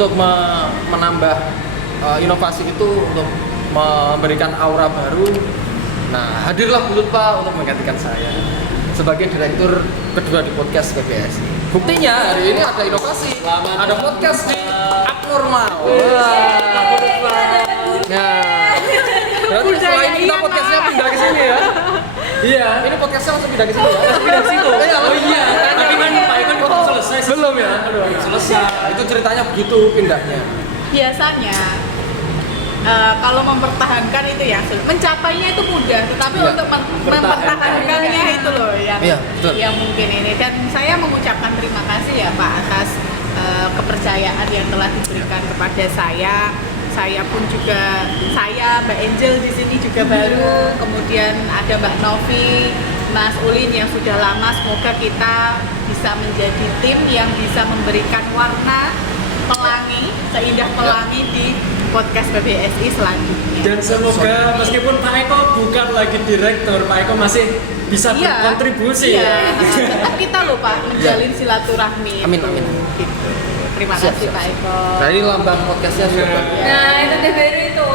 untuk menambah inovasi itu, untuk memberikan aura baru. Nah, hadirlah Bu Lutfa untuk menggantikan saya sebagai direktur kedua di podcast PBSI. Buktinya hari ini ada inovasi, ada podcast di Abnormal. Nah, berarti setelah ini kita podcastnya pindah ke sini ya? Iya. Ini podcastnya langsung pindah ke sini ya? Pindah ke situ. Oh iya. Tapi kan Pak Eko belum selesai. Belum ya? Belum selesai. Itu ceritanya begitu pindahnya. Biasanya kalau mempertahankan itu ya mencapainya itu mudah, tetapi untuk mempertahankannya itu loh yang mungkin ini. Dan saya mengucapkan terima kasih ya Pak atas kepercayaan yang telah diberikan kepada saya. Saya pun juga, Mbak Angel di sini juga baru, kemudian ada Mbak Novi, Mas Ulin yang sudah lama. Semoga kita bisa menjadi tim yang bisa memberikan warna pelangi, seindah pelangi di podcast PBSI selanjutnya. Dan semoga meskipun Pak Eko bukan lagi direktur, Pak Eko masih bisa berkontribusi ya. Tetap kita loh Pak menjalin silaturahmi. Amin. Gitu. Terima kasih Pak Eko. Nah ini lambang podcastnya sudah. Nah itu deh baru itu.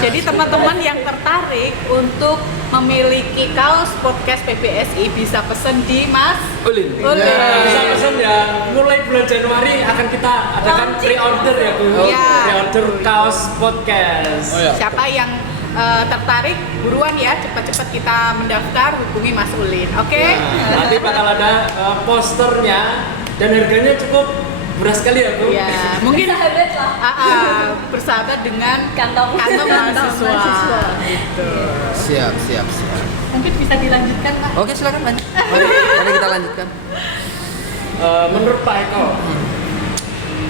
Jadi teman-teman yang tertarik untuk memiliki kaos podcast PBSI bisa pesen di Mas Ulin. Bisa pesen ya. Mulai bulan Januari akan kita adakan pre-order ya Bu. Pre-order kaos podcast. Siapa yang tertarik buruan ya, cepat-cepat kita mendaftar, hubungi Mas Ulin. Oke? Nanti bakal ada posternya dan harganya cukup murah sekali ya Bu. Ya, mungkin bersahabat lah. Bersahabat dengan kantong mahasiswa. Gitu. Siap. Mungkin bisa dilanjutkan Pak. Oke, silakan lanjut. Mari kita lanjutkan. Menurut Pak Eko,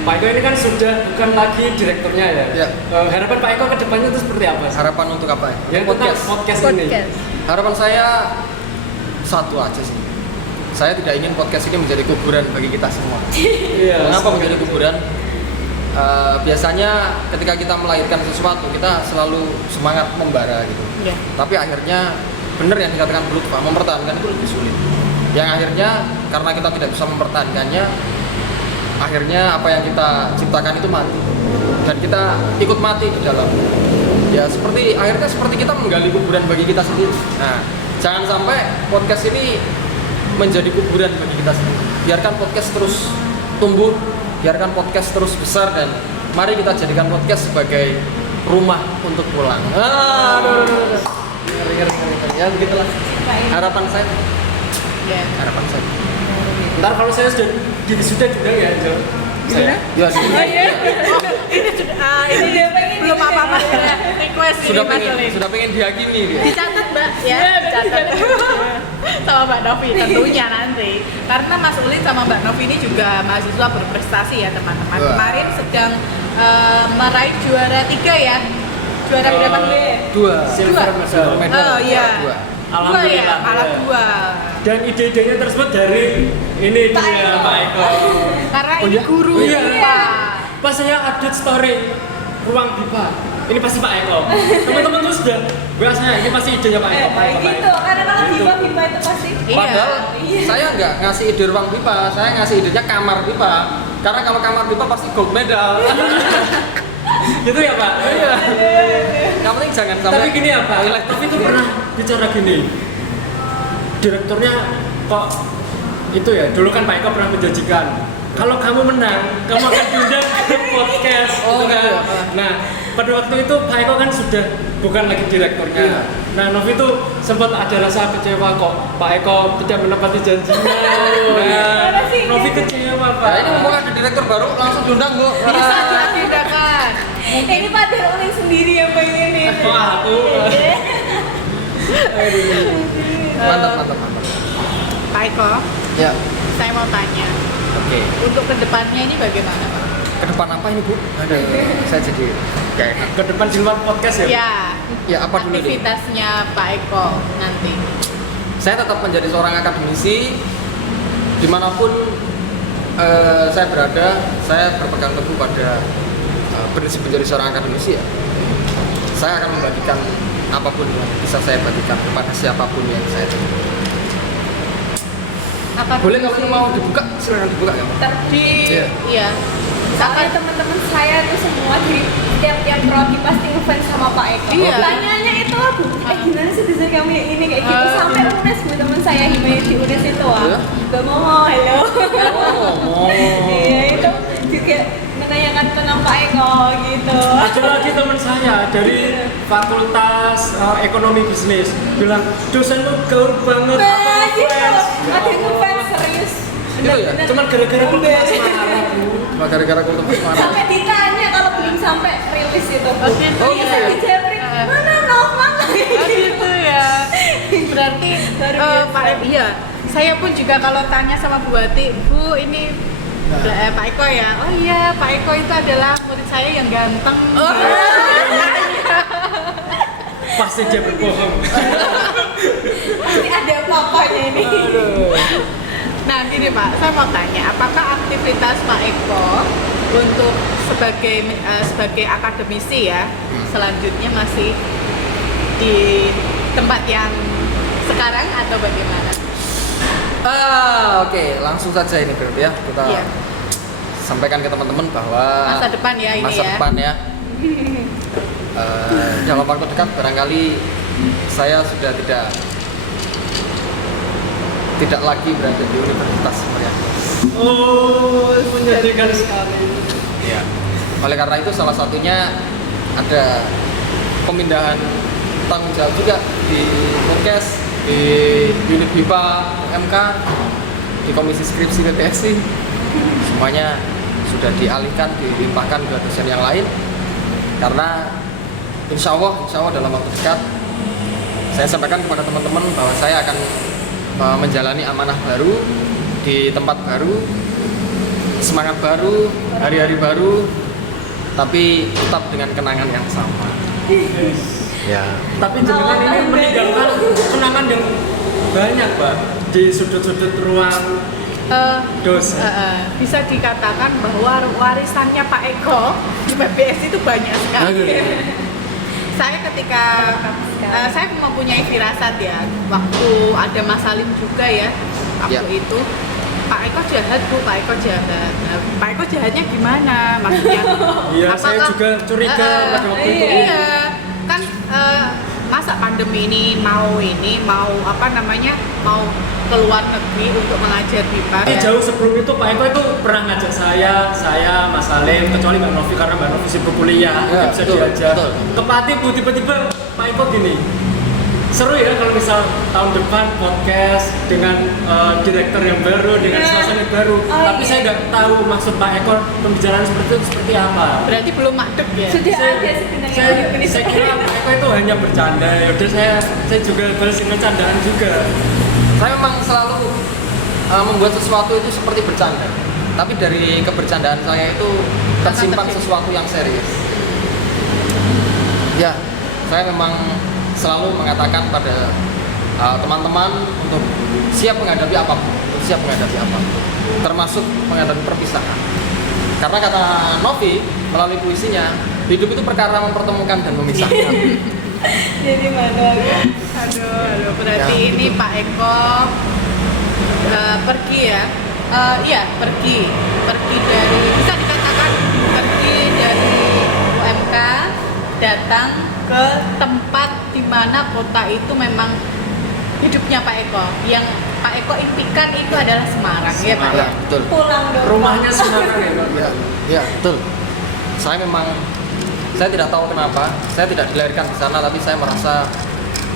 Pak Eko ini kan sudah bukan lagi direkturnya ya. Ya. Harapan Pak Eko ke depannya itu seperti apa? Harapan untuk apa? Yang podcast ini. Harapan saya satu aja sih. Saya tidak ingin podcast ini menjadi kuburan bagi kita semua. Kenapa menjadi kuburan? Biasanya ketika kita melahirkan sesuatu, kita selalu semangat membara gitu. Tapi akhirnya benar yang dikatakan Bu Lutfa, mempertahankan itu lebih sulit. Yang akhirnya karena kita tidak bisa mempertahankannya, akhirnya apa yang kita ciptakan itu mati. Dan kita ikut mati di dalam. Ya akhirnya seperti kita menggali kuburan bagi kita sendiri. Nah, jangan sampai podcast ini menjadi kuburan bagi kita sendiri. Biarkan podcast terus tumbuh, biarkan podcast terus besar, dan mari kita jadikan podcast sebagai rumah untuk pulang. Ya begitulah harapan saya. Harapan saya. Ntar kalau saya sudah diundang ya, Jo. Saya. Ini belum apa-apa request Sudah pengen dihakimi dia. dicatat Mbak ya, dicatat sama Mbak Novi tentunya nanti, karena Mas Ulin sama Mbak Novi ini juga mahasiswa berprestasi ya teman-teman. Kemarin sedang meraih juara 3 ya, juara berapa nih? 2 Silver medal. Oh iya, Alhamdulillah. malah 2. Dan ide-idenya tersebut dari ini dia Pak Eko. Karena ini guru Pak. Pas saya update story ruang BIPA, ini pasti Pak Eko. Teman-teman tuh sudah biasanya ini pasti idenya Pak Eko. Gitu, karena kalau BIPA itu pasti. Padahal saya nggak ngasih ide ruang pipa, saya ngasih idenya kamar pipa. Karena kalau kamar pipa pasti gold medal. Gitu ya Pak? Iya. Yang penting jangan sampai. Tapi gini ya Pak, tapi itu pernah bicara gini. Direkturnya kok itu ya, dulu kan Pak Eko pernah menjanjikan kalau kamu menang, kamu akan diundang ke podcast. Oh, gitu kan? iya. Nah, pada waktu itu Pak Eko kan sudah bukan lagi direkturnya. Iya. Nah, Novi itu sempat ada rasa kecewa kok Pak Eko tidak menepati janjinya. Nah, Novi kecewa Pak. Nah, ini mumpung ada direktur baru langsung diundang Bu. Bisa ditindakan. Ini Pak Ulin sendiri yang pengen ini. Kok aku? Mantap. Pak Eko, Ya. saya mau tanya, Oke. untuk kedepannya ini bagaimana Pak? Ke depan apa ini Bu? Aduh, saya jadi kayak enak. Ke depan di luar podcast ya? Ya, Ya apa dulu nih? aktivitasnya Pak Eko nanti. Saya tetap menjadi seorang akademisi dimanapun saya berada. Saya berpegang teguh pada prinsip menjadi seorang akademisi ya. Saya akan membagikan apapun yang bisa saya bagikan kepada siapapun yang saya temui. Apa Boleh kalau mau dibuka, silakan dibuka ya. Iya. Soalnya teman-teman saya tuh semua di tiap-tiap prodi pasti ngefans sama Pak Eko. Iya. Tanyanya itu Bu, gimana sih desain kamu yang ini kayak gitu sampai UNES Bu, teman saya Himayati di UNES itu Iya? Mbak Momo, halo. Oh. Iya itu juga menanyakan tentang Pak Eko gitu. Ada lagi teman saya dari Fakultas Ekonomi Bisnis bilang dosenmu gaul banget. Nah, gitu. Fans. Ada yang ngefans serius. Itu ya? Bener-bener. Cuman gara-gara kultur Semarang Bu. Cuma gara-gara kultur Semarang. Sampai ditanya kalau belum sampai rilis itu Bu. Oh, gitu Iya, ya? saya dijabrik. Mana Nov, mana? Oh gitu ya. Berarti Pak iya. Saya pun juga kalau tanya sama Bu Wati, Bu ini Pak Eko ya. Oh iya, Pak Eko itu adalah murid saya yang ganteng. Pasti dia berbohong. Pasti ada apa-apanya ini. Nah gini Pak, saya mau tanya, apakah aktivitas Pak Eko untuk sebagai akademisi ya, selanjutnya masih di tempat yang sekarang atau bagaimana? Oke, langsung saja ini berarti ya kita Iya. sampaikan ke teman-teman bahwa Masa depan ya ini masa ya. depan ya. Dalam waktu dekat barangkali saya sudah tidak lagi berada di Universitas Marianas. Oh, menyedihkan sekali. Ya. Oleh karena itu salah satunya ada pemindahan tanggung jawab juga di Podcast, di unit BIPA, UMK, di Komisi Skripsi PPSI. Semuanya sudah dialihkan, dilimpahkan ke dosen yang lain. Karena insya Allah dalam waktu dekat saya sampaikan kepada teman-teman bahwa saya akan menjalani amanah baru di tempat baru, semangat baru, hari-hari baru, tapi tetap dengan kenangan yang sama. Ya. Tapi jenengan ini meninggalkan kenangan yang banyak, Pak, di sudut-sudut ruang dosen. Bisa dikatakan bahwa warisannya Pak Eko di PBS itu banyak sekali. Saya ketika saya mempunyai firasat ya, waktu ada Mas Salim juga ya, waktu itu Pak Eko jahat Bu, Pak Eko jahat. Nah, Pak Eko jahatnya gimana? Maksudnya? Iya, saya juga curiga pada waktu itu. Iya, kan masa pandemi ini mau keluar negeri untuk mengajar BIPA. Tapi jauh sebelum itu Pak Eko itu pernah ngajak saya, Mas Salim, kecuali Mbak Novi karena Mbak Novi sibuk kuliah, Ya, nggak bisa betul, diajak. betul. Ke Pati Bu, tiba-tiba Pak Eko gini, seru ya kalau misal tahun depan podcast dengan direktur yang baru, dengan suasana baru. Tapi saya nggak tahu maksud Pak Eko pembicaraan seperti itu seperti apa. Berarti belum madep ya? Sudah ada sebenarnya. Saya kira Pak Eko itu hanya bercanda. Yaudah saya juga balas dengan candaan juga. Saya memang selalu membuat sesuatu itu seperti bercanda, tapi dari kebercandaan saya itu tersimpan sesuatu yang serius. Ya, saya memang selalu mengatakan pada teman-teman untuk siap menghadapi apapun, termasuk menghadapi perpisahan. Karena kata Novi melalui puisinya, hidup itu perkara mempertemukan dan memisahkan. Jadi mana? Aduh, berarti Ya, ini Pak Eko pergi ya? Iya, pergi dari, bisa dikatakan pergi dari UMK, datang ke tempat di mana kota itu memang hidupnya Pak Eko. Yang Pak Eko impikan itu adalah Semarang, ya Pak ya? Betul. Pulang dong. Rumahnya Semarang ya, Pak. Ya, betul. Saya tidak tahu kenapa, saya tidak dilahirkan di sana, tapi saya merasa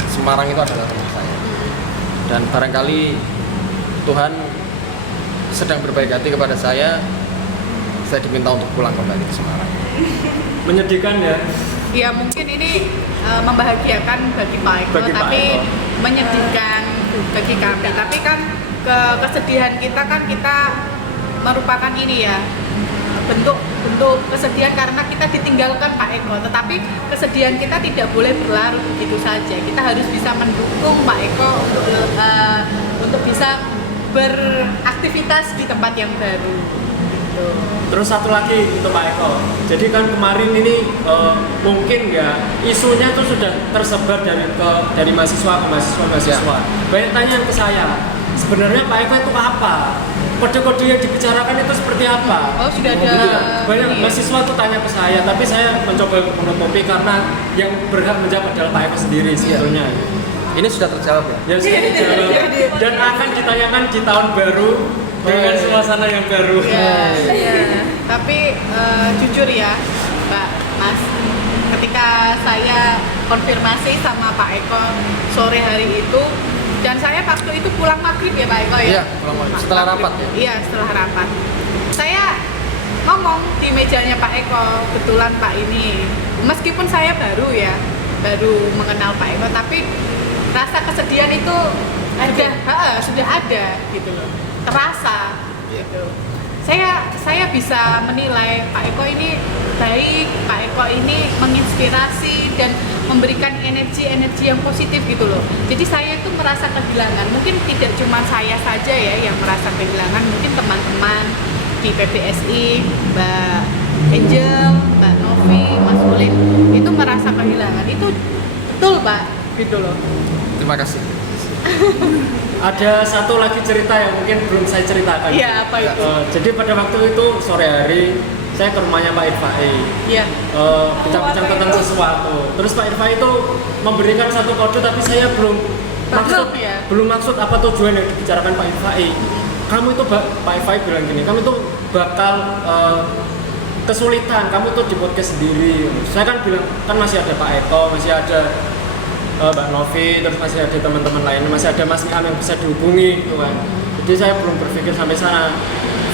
Semarang itu adalah rumah saya. Dan barangkali Tuhan sedang berbaik hati kepada saya diminta untuk pulang kembali ke Semarang. Menyedihkan ya. Ya mungkin ini membahagiakan bagi Pak Eko, Bagi Pak tapi Eko. menyedihkan bagi kami. Tapi kan kesedihan kita kan kita merupakan ini ya, bentuk kesedihan karena kita ditinggalkan Pak Eko. Tetapi kesedihan kita tidak boleh berlarut begitu saja. Kita harus bisa mendukung Pak Eko untuk bisa beraktivitas di tempat yang baru. Gitu. Terus satu lagi untuk Pak Eko. Jadi kan kemarin ini mungkin ya isunya tuh sudah tersebar dari mahasiswa ke mahasiswa. Banyak tanya ke saya, sebenarnya Pak Eko itu apa? kode-kode yang dibicarakan itu seperti apa. Oh, sudah ada. Banyak mahasiswa tuh tanya ke saya, tapi saya mencoba menutupi karena yang berhak menjawab adalah Pak Eko sendiri sebetulnya. Ini sudah terjawab ya? Ya sudah dijawab. Dan akan ditanyakan di tahun baru dengan suasana yang baru. Iya. Tapi jujur ya, Mbak Mas, ketika saya konfirmasi sama Pak Eko sore hari itu, dan saya waktu itu pulang maghrib ya Pak Eko ya? Iya, pulang maghrib. Setelah rapat ya? Iya, setelah rapat. Saya ngomong di mejanya Pak Eko, kebetulan Pak ini, meskipun saya baru mengenal Pak Eko, tapi rasa kesedihan itu sudah ada gitu loh, terasa gitu. Saya bisa menilai Pak Eko ini baik, Pak Eko ini menginspirasi dan memberikan energi yang positif gitu loh. Jadi saya itu merasa kehilangan, mungkin tidak cuma saya saja ya yang merasa kehilangan, mungkin teman-teman di PPSI, Mbak Angel, Mbak Novi, Mas Ulin itu merasa kehilangan. Itu betul Pak, gitu loh. Terima kasih. Ada satu lagi cerita yang mungkin belum saya ceritakan. Iya, apa itu? Jadi pada waktu itu sore hari saya ke rumahnya Pak Irfai. Iya. Bincang-bincang tentang sesuatu. Terus Pak Irfai itu memberikan satu kode, tapi saya belum maksud apa tujuan yang dibicarakan Pak Irfai. Kamu itu Pak Irfai bilang gini, kamu itu bakal kesulitan, kamu tuh di podcast sendiri. Saya kan bilang kan masih ada Pak Eko, masih ada Mbak Novi, terus masih ada teman-teman lain, masih ada Mas Niam yang bisa dihubungi gitu kan. Jadi saya belum berpikir sampai sana.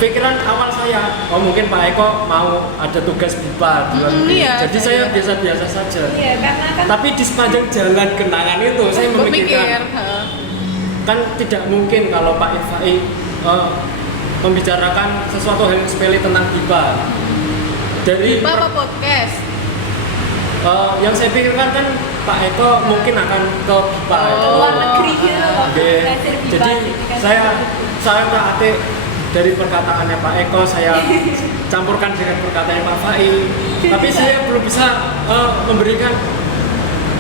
Pikiran awal saya, mungkin Pak Eko mau ada tugas BIPA di luar negeri. Jadi saya biasa-biasa saja. Iya, karena kan tapi di sepanjang jalan kenangan itu saya memikirkan kan tidak mungkin kalau Pak Irfai membicarakan sesuatu hal yang sepele tentang BIPA. Dari BIPA apa podcast? Yang saya pikirkan kan Pak Eko mungkin akan ke BIPA luar negeri gitu loh. Jadi saya merhati dari perkataannya Pak Eko, saya campurkan dengan perkataannya Pak Fai. Tapi saya belum bisa memberikan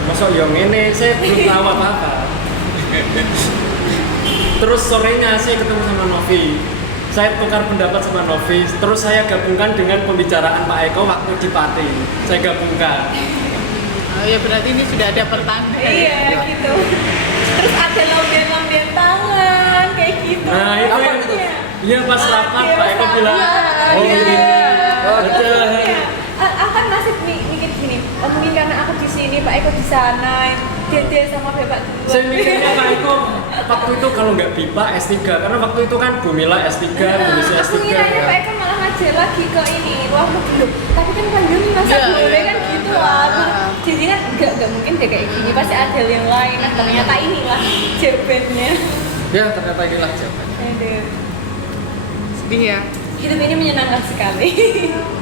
masuk yang ini, saya belum tahu apa-apa. Terus sorenya saya ketemu sama Novi. Saya tukar pendapat sama Novi, terus saya gabungkan dengan pembicaraan Pak Eko waktu di Pati. Saya gabungkan. Oh ya berarti ini sudah ada pertanda. Iya gitu. Terus ada lambian tangan kayak gitu. Nah itu yang itu. Iya pas rapat Pak Eko bilang, ini. Aku kan masih mikir gini, mungkin karena aku di sini, Pak Eko di sana, dia sama Bapak dulu. Saya mikirnya Pak Eko waktu itu kalau nggak BIPA S3, karena waktu itu kan Bu Mila S3, Bu Lucy S3. Aku ngiranya Pak Eko malah ngajar lagi ke ini, luar negeri. Tapi kan pandemi masa boleh kan gitu lah. Jadi kan nggak mungkin deh kayak gini, pasti ada yang lain. Nah, ternyata inilah jawabannya. Ya ternyata inilah jawabannya. Aduh. Sedih ya. Hidup ini menyenangkan sekali.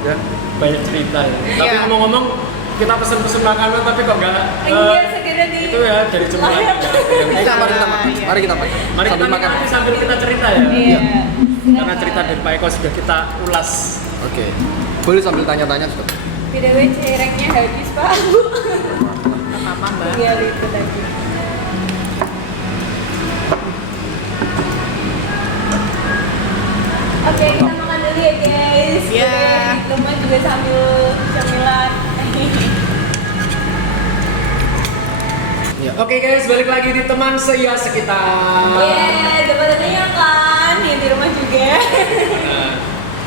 Ya. Banyak cerita ya. Tapi ngomong-ngomong kita pesen-pesen makanan tapi kok nggak Iya segera di itu ya dari jumlah Mari kita makan. Sambil kita cerita ya. Iya. Karena cerita dari Pak Eko sudah kita ulas. Oke. Boleh sambil tanya-tanya juga. BTW cereknya habis Pak. Apa Mbak? Iya itu tadi. Oke, kita makan dulu ya guys. Iya. Teman juga sambil cemilan. Ya. Oke guys, balik lagi di teman seia sekitar. Teman-teman ya kan, yang di rumah juga.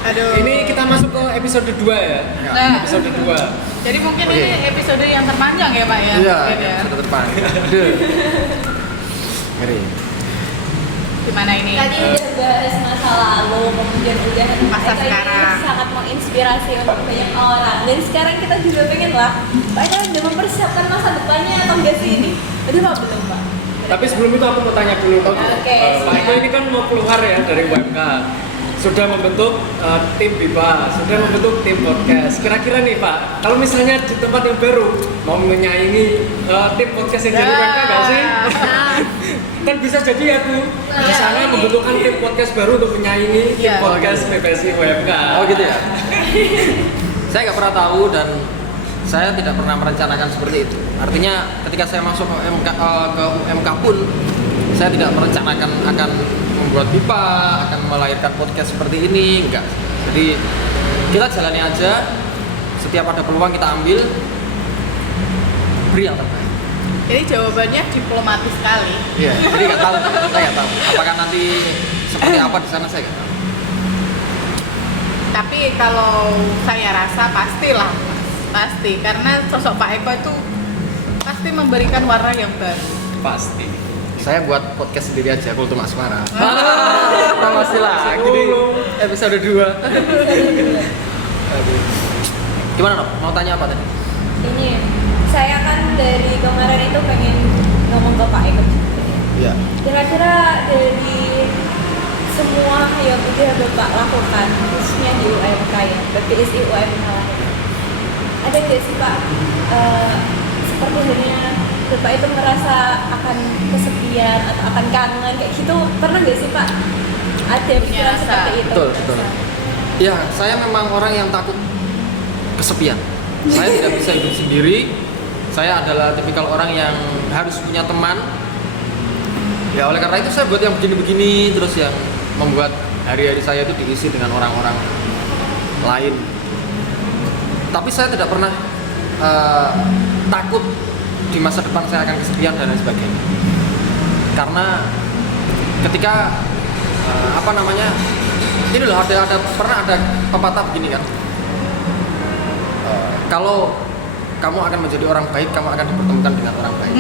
Aduh. Ini kita masuk ke episode 2 ya. Nah. Episode 2. Jadi mungkin ini episode yang terpanjang ya Pak ya? Iya, Mungkin ya. sudah terpanjang. Ngeri. Gimana ini? Tadi udah bahas masa lalu, kemudian udah Masa Eko ini sekarang. sangat menginspirasi untuk banyak orang. Dan sekarang kita juga pengen lah, Pak Eko udah mempersiapkan masa depannya atau enggak sih ini? Udah Pak belum Pak? Tapi sebelum itu aku mau tanya dulu Pak. Oke, Pak Eko ini kan mau keluar ya dari UMK. Sudah membentuk tim BIPA, sudah membentuk tim podcast. Kira-kira nih Pak, kalau misalnya di tempat yang baru mau menyaingi tim podcast yang dari UMK nggak sih? Kan bisa jadi ya tuh di sana membentukkan tim podcast baru untuk menyaingi tim podcast PPSI UMK. Oh gitu ya. Saya nggak pernah tahu dan saya tidak pernah merencanakan seperti itu. Artinya ketika saya masuk ke UMK pun saya tidak merencanakan akan membuat pipa, akan melahirkan podcast seperti ini, enggak. Jadi kita jalani aja, setiap ada peluang kita ambil, beri yang terbaik. Jadi jawabannya diplomatis sekali. Iya, jadi nggak tahu, saya nggak tahu. Apakah nanti seperti apa di sana saya nggak tahu. Tapi kalau saya rasa pastilah, pasti karena sosok Pak Eko itu pasti memberikan warna yang baru. Pasti. Saya buat podcast sendiri aja, Kultum Asmara. Promosi lagi di episode 2. Gimana Nok? Mau tanya apa tadi? Ini saya kan dari kemarin itu pengen ngomong ke Pak Eko. Iya. Kira-kira dari semua yang udah Bapak lakukan, khususnya di UMK ya, BPSI UMK, ada nggak sih Pak, seperti halnya Bapak itu merasa akan kesepian atau akan kangen kayak gitu, pernah nggak sih Pak? Ada pikiran seperti itu? Betul. Ya, saya memang orang yang takut kesepian. Saya tidak bisa hidup sendiri. Saya adalah tipikal orang yang harus punya teman. Ya oleh karena itu saya buat yang begini-begini, terus yang membuat hari-hari saya itu diisi dengan orang-orang lain. Tapi saya tidak pernah takut di masa depan saya akan kesepian dan lain sebagainya. Karena ketika ini loh pernah ada pepatah begini kan. Kalau kamu akan menjadi orang baik, kamu akan dipertemukan dengan orang baik.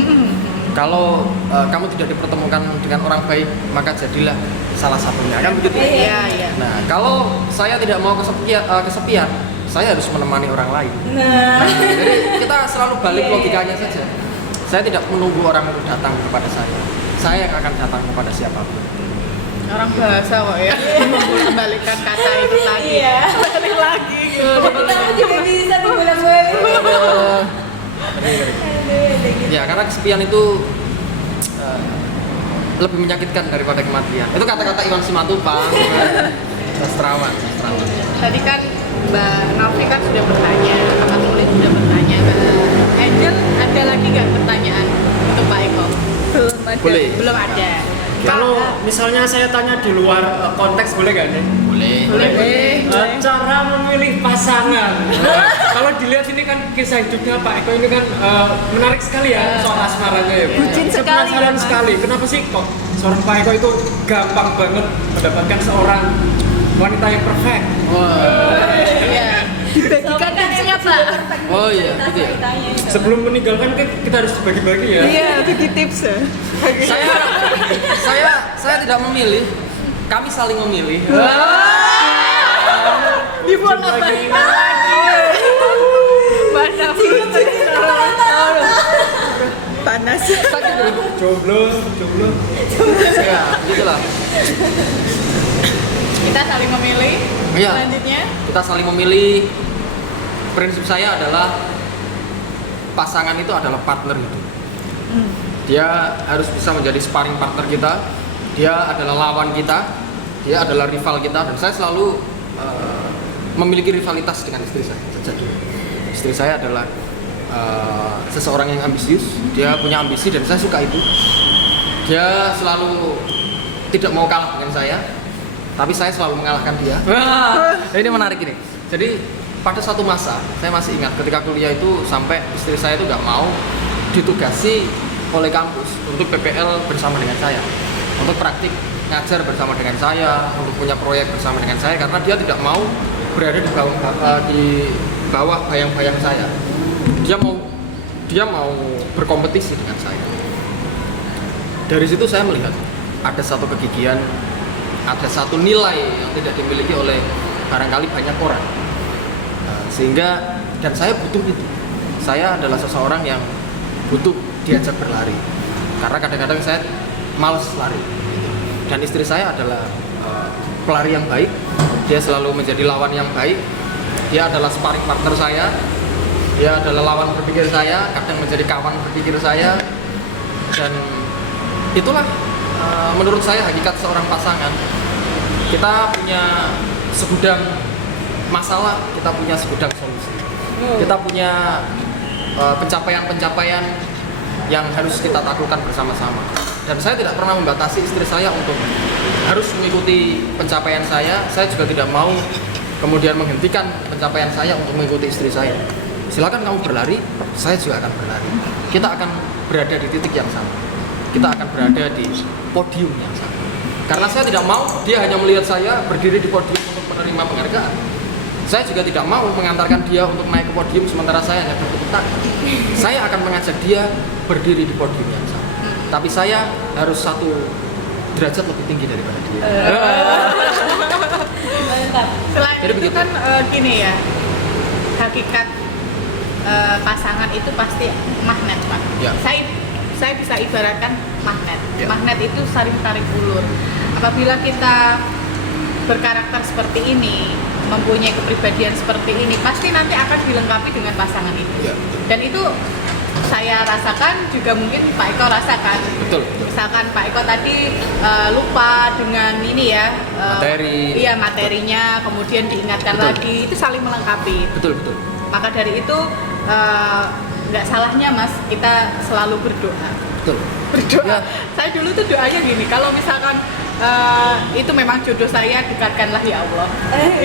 Kalau kamu tidak dipertemukan dengan orang baik, maka jadilah salah satunya, kan begitu? Iya. Nah, kalau saya tidak mau kesepian, saya harus menemani orang lain. Nah, Jadi kita selalu balik logikanya saja. Saya tidak menunggu orang untuk datang kepada saya. Saya yang akan datang kepada siapapun. Orang bahasa kok ya, membalikan kata itu lagi. Iya. Balik lagi gitu. kita juga bisa dibilang-bilang. Ya, karena kesepian itu lebih menyakitkan daripada kematian. Itu kata-kata Iwan Simatupang, sastrawan. Tadi kan Mbak Novi kan sudah bertanya, Kakak Tulis sudah bertanya. Angel, ada lagi nggak pertanyaan untuk Pak Eko? Boleh. Belum ada. Kalau misalnya saya tanya di luar konteks boleh nggak nih? Boleh. Cara memilih pasangan. Kalau dilihat ini kan kisah hidupnya Pak Eko ini kan menarik sekali ya soal asmaranya ya. Bucin Saya sekali penasaran ya, Mas. sekali. Kenapa sih kok seorang Pak Eko itu gampang banget mendapatkan seorang wanita yang perfect? Iya. Dibagikan tipsnya Pak. Oh iya, gitu ya. Sebelum meninggalkan kan kita harus dibagi-bagi ya. Iya, bagi tips ya. Saya tidak memilih. Kami saling memilih. Dibuat lagi. Mana? Panas. Jomblo. Ya, gitulah. Kita saling memilih. Iya. Selanjutnya. Kita saling memilih. Prinsip saya adalah pasangan itu adalah partner hidup. Dia harus bisa menjadi sparring partner kita. Dia adalah lawan kita. Dia adalah rival kita. Dan saya selalu memiliki rivalitas dengan istri saya. Istri saya adalah seseorang yang ambisius. Dia punya ambisi dan saya suka itu. Dia selalu tidak mau kalah dengan saya, tapi saya selalu mengalahkan dia. Ini menarik ini. Jadi pada suatu masa, saya masih ingat ketika kuliah itu sampai istri saya itu nggak mau ditugasi oleh kampus untuk PPL bersama dengan saya, untuk praktik ngajar bersama dengan saya, untuk punya proyek bersama dengan saya, karena dia tidak mau berada di bawah bayang-bayang saya. Dia mau berkompetisi dengan saya. Dari situ saya melihat ada satu kegigihan, ada satu nilai yang tidak dimiliki oleh barangkali banyak orang. Sehingga dan saya butuh itu. Saya adalah seseorang yang butuh diajak berlari. Karena kadang-kadang saya malas lari. Dan istri saya adalah pelari yang baik. Dia selalu menjadi lawan yang baik. Dia adalah sparring partner saya. Dia adalah lawan berpikir saya, kadang menjadi kawan berpikir saya. Dan itulah menurut saya hakikat seorang pasangan. Kita punya segudang masalah, kita punya segudang solusi. Kita punya pencapaian-pencapaian yang harus kita taklukkan bersama-sama. Dan saya tidak pernah membatasi istri saya untuk harus mengikuti pencapaian saya juga tidak mau kemudian menghentikan pencapaian saya untuk mengikuti istri saya. Silakan kamu berlari, saya juga akan berlari. Kita akan berada di titik yang sama. Kita akan berada di podium yang sama. Karena saya tidak mau dia hanya melihat saya berdiri di podium untuk menerima penghargaan. Saya juga tidak mau mengantarkan dia untuk naik ke podium sementara saya hanya bertepuk tangan. Saya akan mengajak dia berdiri di podium yang sama. Tapi saya harus satu derajat lebih tinggi daripada dia. Mantap. Selain Jadi itu begitu. kan gini ya, hakikat pasangan itu pasti magnet, Pak. Ya. Saya bisa ibaratkan magnet. Ya. Magnet itu saling tarik ulur. Apabila kita berkarakter seperti ini, mempunyai kepribadian seperti ini, pasti nanti akan dilengkapi dengan pasangan itu. Ya. Dan itu saya rasakan, juga mungkin Pak Eko rasakan. Betul. Misalkan Pak Eko tadi lupa dengan ini ya, Materi. iya materinya, kemudian diingatkan Betul. lagi, itu saling melengkapi. Betul, betul. Maka dari itu nggak salahnya Mas, kita selalu berdoa. Betul. Berdoa. Ya. Saya dulu tuh doanya gini, kalau misalkan itu memang jodoh saya, dekatkanlah ya Allah.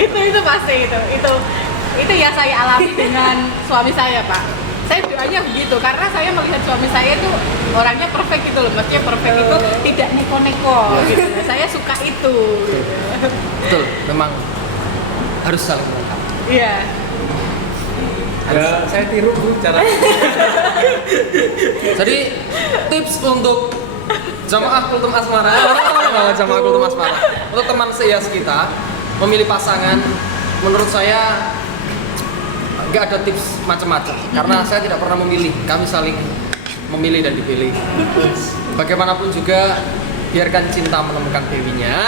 itu pasti itu ya saya alami dengan suami saya, Pak. Saya doanya begitu karena saya melihat suami saya itu orangnya perfect gitu loh, maksudnya perfect itu tidak neko-neko gitu. Saya suka itu. Gitu. Betul, memang harus saling melengkapi. Iya. Ya, saya tiru Bu cara. Jadi tips untuk jamaah kultum asmara, jamaah kultum asmara, untuk teman seias kita memilih pasangan, menurut saya nggak ada tips macam-macam karena saya tidak pernah memilih, kami saling memilih dan dipilih. Bagaimanapun juga biarkan cinta menemukan dewinya.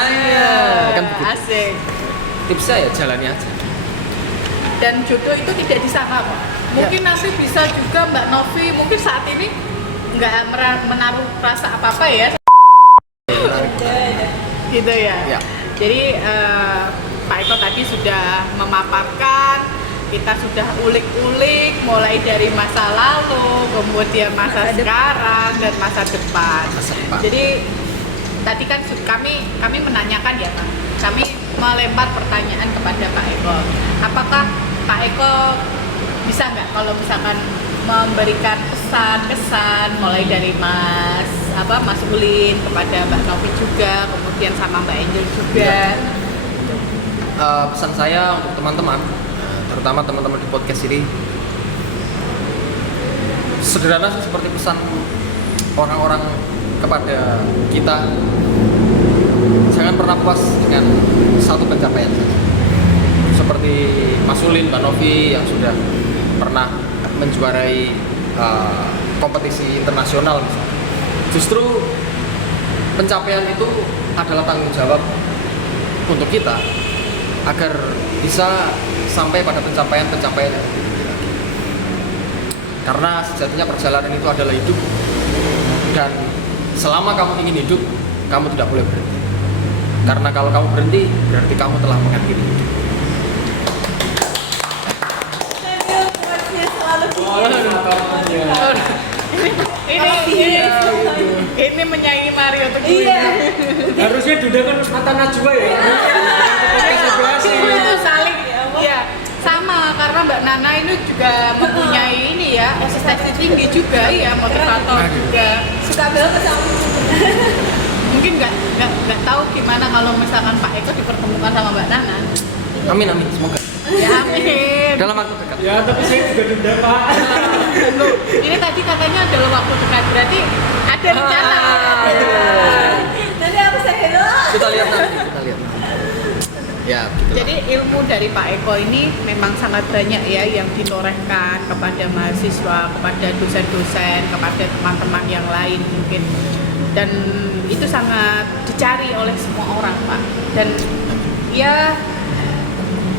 Kan begitu. Asik. Tipsnya ya jalani aja. Dan jodoh itu tidak disangka, Pak. Mungkin nanti bisa juga Mbak Novi mungkin saat ini nggak menaruh rasa apa-apa ya. Gitu ya. Ya. Jadi Pak Eko tadi sudah memaparkan, kita sudah ulik-ulik mulai dari masa lalu, kemudian masa sekarang dan masa depan. Masa depan. Jadi tadi kan kami menanyakan ya Pak, kami melempar pertanyaan kepada Pak Eko. Apakah Pak Eko bisa nggak kalau misalkan memberikan pesan-kesan mulai dari Mas Ulin kepada Mbak Novi juga, kemudian sama Mbak Angel juga. Pesan saya untuk teman-teman, terutama teman-teman di podcast ini, sederhana sih seperti pesan orang-orang kepada kita, jangan pernah puas dengan satu pencapaian saja. Seperti Mas Ulin, Mbak Novi yang sudah pernah menjuarai kompetisi internasional misalnya. Justru pencapaian itu adalah tanggung jawab untuk kita agar bisa sampai pada pencapaian-pencapaian yang lebih tinggi lagi. Karena sejatinya perjalanan itu adalah hidup, dan selama kamu ingin hidup, kamu tidak boleh berhenti. Karena kalau kamu berhenti, berarti kamu telah mengakhiri hidup. Ini menyaingi Mario tuh. Iya. Harusnya Duda kan mata Najwa ya. Itu saling ya sama, karena Mbak Nana ini juga mempunyai ini ya eksistensi tinggi juga ya, motivator juga. Suka banget sama Mungkin nggak tahu gimana kalau misalkan Pak Eko dipertemukan sama Mbak Nana. Amin, amin, semoga Ya amin. dalam waktu dekat. Ya, tapi saya juga Duda Pak. Loh, ini tadi katanya adalah waktu dekat, berarti ada rencana. Nanti aku saya Kita lihat nanti. Ya, gitu. Jadi ilmu dari Pak Eko ini memang sangat banyak ya yang ditorehkan kepada mahasiswa, kepada dosen-dosen, kepada teman-teman yang lain mungkin. Dan itu sangat dicari oleh semua orang, Pak. Dan ya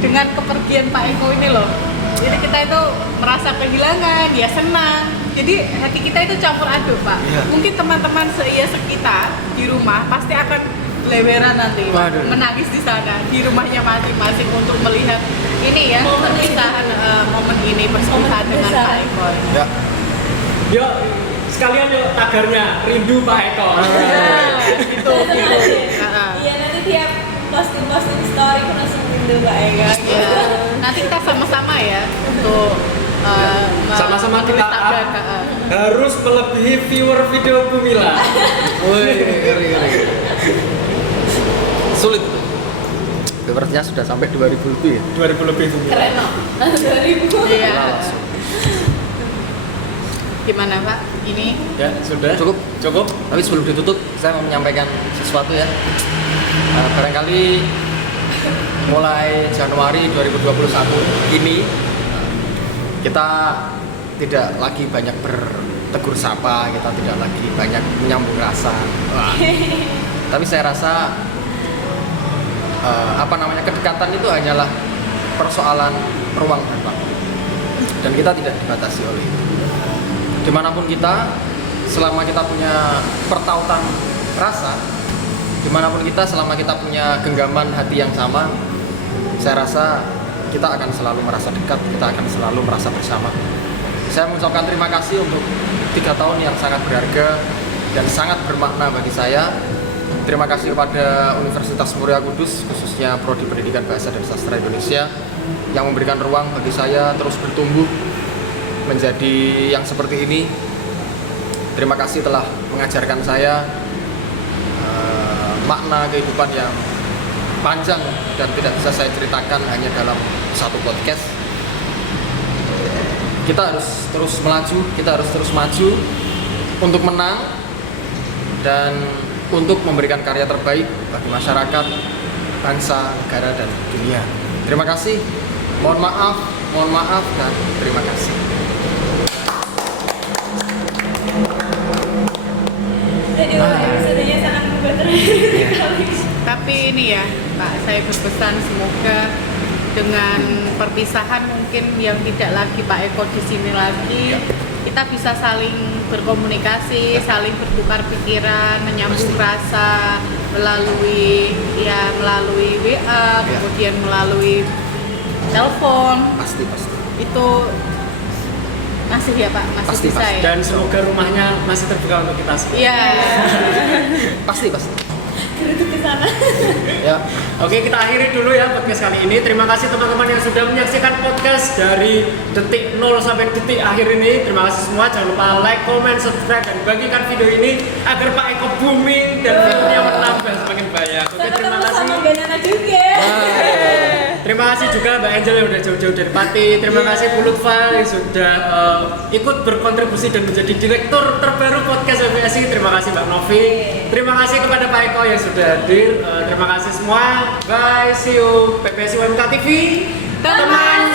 dengan kepergian Pak Eko ini loh, jadi kita itu merasa kehilangan, ya senang. Jadi hati kita itu campur aduk, Pak. Iya. Mungkin teman-teman seias kita di rumah pasti akan leweran nanti, Pak. Waduh. Menangis di sana di rumahnya masing-masing untuk melihat ini ya perpisahan momen ini, perpisahan dengan Pak Eko. Ya. Yuk, sekalian yuk tagarnya rindu Pak Eko. Gitu. Iya, posting story pun langsung rindu Mbak Eka. Ya. Nanti kita sama-sama ya untuk sama-sama kita harus melebihi viewer video Bumila. Woi, ngeri. Sulit. Viewersnya sudah sampai 2000 lebih ya. 2000 lebih Bumila. Keren loh. 2000. Iya. Gimana Pak? Ini Ya, sudah. Cukup. Tapi sebelum ditutup, saya mau menyampaikan sesuatu ya. Barangkali mulai Januari 2021 ini kita tidak lagi banyak bertegur sapa, kita tidak lagi banyak menyambung rasa. Tapi saya rasa kedekatan itu hanyalah persoalan ruang dan waktu, dan kita tidak dibatasi oleh itu. Dimanapun kita, selama kita punya pertautan rasa, dimanapun kita, selama kita punya genggaman hati yang sama, saya rasa kita akan selalu merasa dekat, kita akan selalu merasa bersama. Saya mengucapkan terima kasih untuk 3 tahun yang sangat berharga dan sangat bermakna bagi saya. Terima kasih kepada Universitas Muria Kudus, khususnya Prodi Pendidikan Bahasa dan Sastra Indonesia, yang memberikan ruang bagi saya terus bertumbuh menjadi yang seperti ini. Terima kasih telah mengajarkan saya makna kehidupan yang panjang dan tidak bisa saya ceritakan hanya dalam satu podcast. Kita harus terus melaju, kita harus terus maju untuk menang dan untuk memberikan karya terbaik bagi masyarakat, bangsa, negara, dan dunia. Terima kasih. Mohon maaf dan terima kasih. Jadi episodenya sangat membantu sekali. tapi ini ya Pak, saya berpesan semoga dengan perpisahan mungkin yang tidak lagi Pak Eko di sini lagi, kita bisa saling berkomunikasi, saling bertukar pikiran, menyambung rasa melalui WA, kemudian melalui telepon. Pasti. Itu masih ya Pak, masih bisa ya. Dan semoga rumahnya masih terbuka untuk kita semua. Iya. Pasti. Geruduk ke sana. Ya. Oke, kita akhiri dulu ya podcast kali ini. Terima kasih teman-teman yang sudah menyaksikan podcast dari detik 0 sampai detik akhir ini. Terima kasih semua. Jangan lupa like, comment, subscribe, dan bagikan video ini agar Pak Eko booming dan videonya menambah semakin banyak. Oke, terima kasih. Sama Banana juga. Terima kasih juga Mbak Angel yang udah jauh-jauh dari Pati. Terima kasih Bu Lutfa yang sudah ikut berkontribusi dan menjadi direktur terbaru podcast WPSI. Terima kasih Mbak Novi. Terima kasih kepada Pak Eko yang sudah hadir. Terima kasih semua. Bye, see you. PPSI UMK TV. Teman